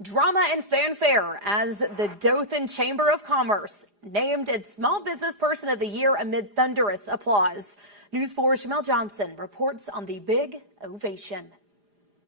Drama and fanfare as the Dothan Chamber of Commerce named its Small Business Person of the Year amid thunderous applause. News 4's Jamel Johnson reports on the big ovation.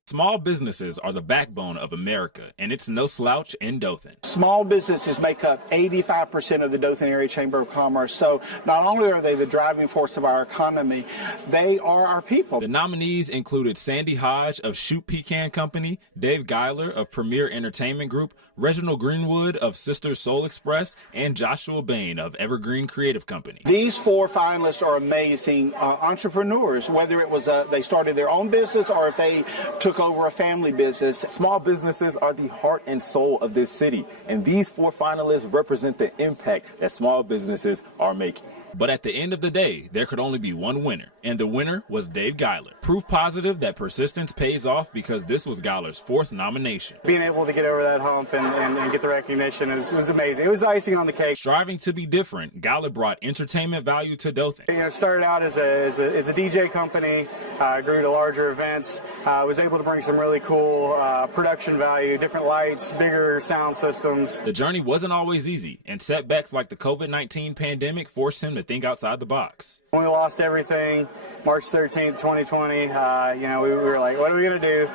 Small businesses are the backbone of America, and it's no slouch in Dothan. Small businesses make up 85% of the Dothan Area Chamber of Commerce, so not only are they the driving force of our economy, they are our people. The nominees included Sandy Hodge of Shoot Pecan Company, Dave Guiler of Premier Entertainment Group, Reginald Greenwood of Sister Soul Express, and Joshua Bain of Evergreen Creative Company. These four finalists are amazing entrepreneurs, whether it was they started their own business or if they took over a family business. Small businesses are the heart and soul of this city, and these four finalists represent the impact that small businesses are making. But at the end of the day, there could only be one winner, and the winner was Dave Guiler. Proof positive that persistence pays off because this was Guiler's fourth nomination. Being able to get over that hump and get the recognition was amazing. It was icing on the cake. Striving to be different, Guiler brought entertainment value to Dothan. You know, started out as a DJ company, grew to larger events, was able to bring some really cool production value, different lights, bigger sound systems. The journey wasn't always easy, and setbacks like the COVID-19 pandemic forced him to think outside the box. When we lost everything, March 13th, 2020, we were like, what are we going to do?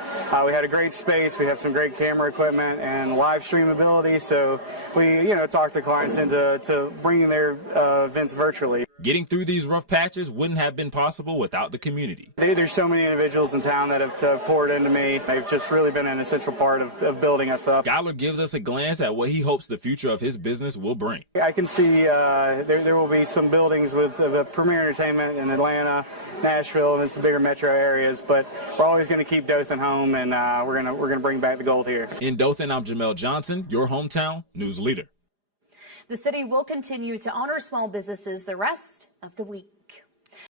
We had a great space, we have some great camera equipment and live stream ability, so we, talked to clients into bringing their events virtually. Getting through these rough patches wouldn't have been possible without the community. There's so many individuals in town that have poured into me. They've just really been an essential part of building us up. Guiler gives us a glance at what he hopes the future of his business will bring. I can see there will be some buildings with Premier Entertainment in Atlanta, Nashville, and some bigger metro areas, but we're always going to keep Dothan home, and we're gonna bring back the gold here. In Dothan, I'm Jamel Johnson, your hometown news leader. The city will continue to honor small businesses the rest of the week.